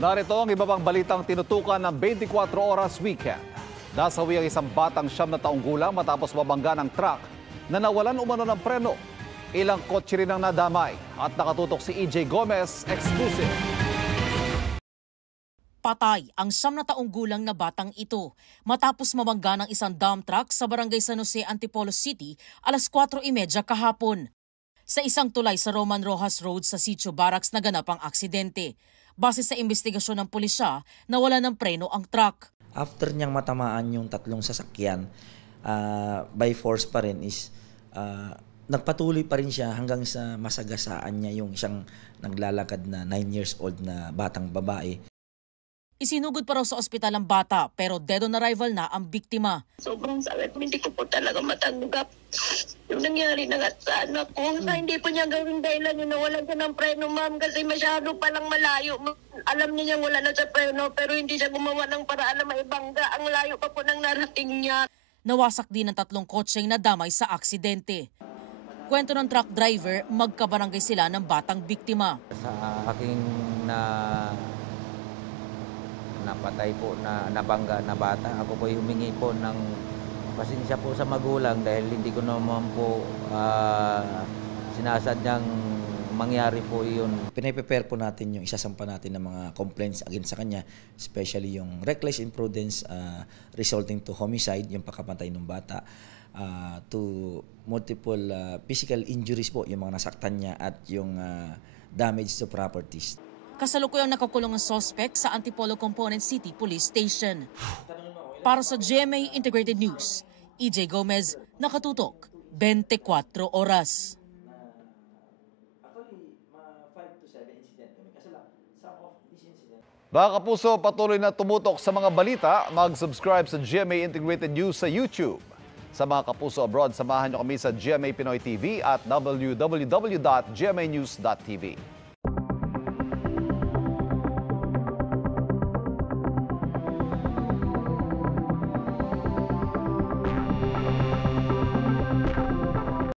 Narito ang iba pang balitang tinutukan ng 24 Oras Weekend. Nasawi ang isang batang 9 na taong gulang matapos mabangga ng truck na nawalan umano ng preno. Ilang kotse rin ang nadamay at nakatutok si EJ Gomez, exclusive. Patay ang 9 na taong gulang na batang ito matapos mabangga ng isang dump truck sa barangay San Jose, Antipolo City alas 4:30 kahapon. Sa isang tulay sa Roman Rojas Road sa Sitio Barracks naganap ang aksidente. Base sa investigasyon ng pulisya, nawala ng preno ang truck. After niyang matamaan yung tatlong sasakyan, by force pa rin is nagpatuloy pa rin siya hanggang sa masagasaan niya yung isang naglalakad na 9 years old na batang babae. Isinugod pa raw sa ospital ang bata pero dead on arrival na ang biktima. Sobrang sakit, hindi ko po talaga matanggap yung nangyari na sa anak ko. Hindi po niya gawing dahilan yung nawalan siya ng preno, ma'am, kasi masyado palang malayo. Alam niya wala na sa preno pero hindi siya gumawa ng paraan na maibangga. Ang layo pa po ng narating niya. Nawasak din ang 3 kotseng nadamay sa aksidente. Kwento ng truck driver, magkabarangay sila ng batang biktima. Sa aking napatay po na nabangga na bata, ako po humingi po ng pasensya po sa magulang dahil hindi ko naman po sinasadyang mangyari po iyon. Pinaprepare po natin yung isasampa natin ng mga complaints against sa kanya, especially yung reckless imprudence resulting to homicide, yung pagkamatay ng bata, to multiple physical injuries po, yung mga nasaktan niya, at yung damage to properties. Kasalukuyang nakakulong ang suspect sa Antipolo Component City Police Station. Para sa GMA Integrated News, EJ Gomez, nakatutok, 24 Oras. Mga kapuso, patuloy na tumutok sa mga balita. Mag-subscribe sa GMA Integrated News sa YouTube. Sa mga kapuso abroad, samahan niyo kami sa GMA Pinoy TV at www.gmanews.tv.